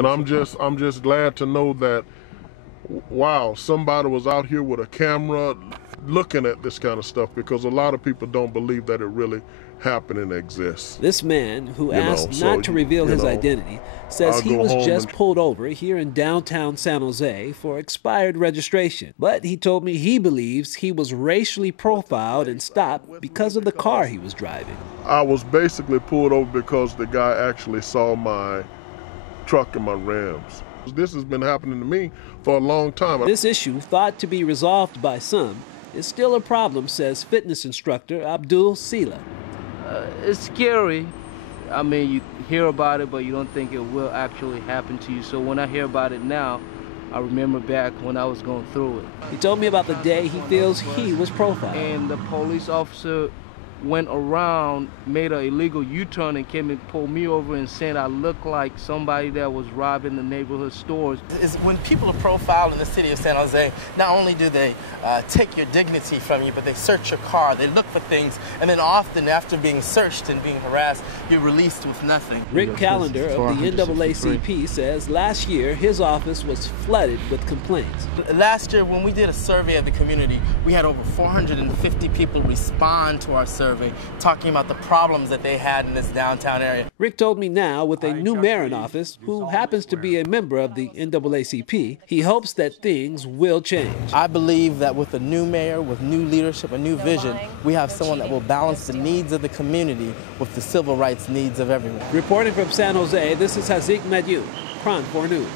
And I'm just glad to know that, wow, somebody was out here with a camera looking at this kind of stuff, because a lot of people don't believe that it really happened and exists. This man, who asked not to reveal his identity, says he was just pulled over here in downtown San Jose for expired registration. But he told me he believes he was racially profiled and stopped because of the car he was driving. I was basically pulled over because the guy actually saw my truck and my rims. This has been happening to me for a long time. This issue, thought to be resolved by some, is still a problem, says fitness instructor Abdul Sila. It's scary. I mean, you hear about it, but you don't think it will actually happen to you. So when I hear about it now, I remember back when I was going through it. He told me about the day he feels he was profiled. And the police officer went around, made an illegal U-turn and came and pulled me over and said I looked like somebody that was robbing the neighborhood stores. Is when people are profiled in the city of San Jose, not only do they take your dignity from you, but they search your car, they look for things, and then often after being searched and being harassed, you're released with nothing. Rick Callender of the NAACP says last year his office was flooded with complaints. Last year when we did a survey of the community, we had over 450 people respond to our survey talking about the problems that they had in this downtown area. Rick told me now, with a new mayor in office who happens to be a member of the NAACP, he hopes that things will change. I believe that with a new mayor, with new leadership, a new vision, we have someone that will balance the needs of the community with the civil rights needs of everyone. Reporting from San Jose, this is Hazik Madhu, KRON 4 News.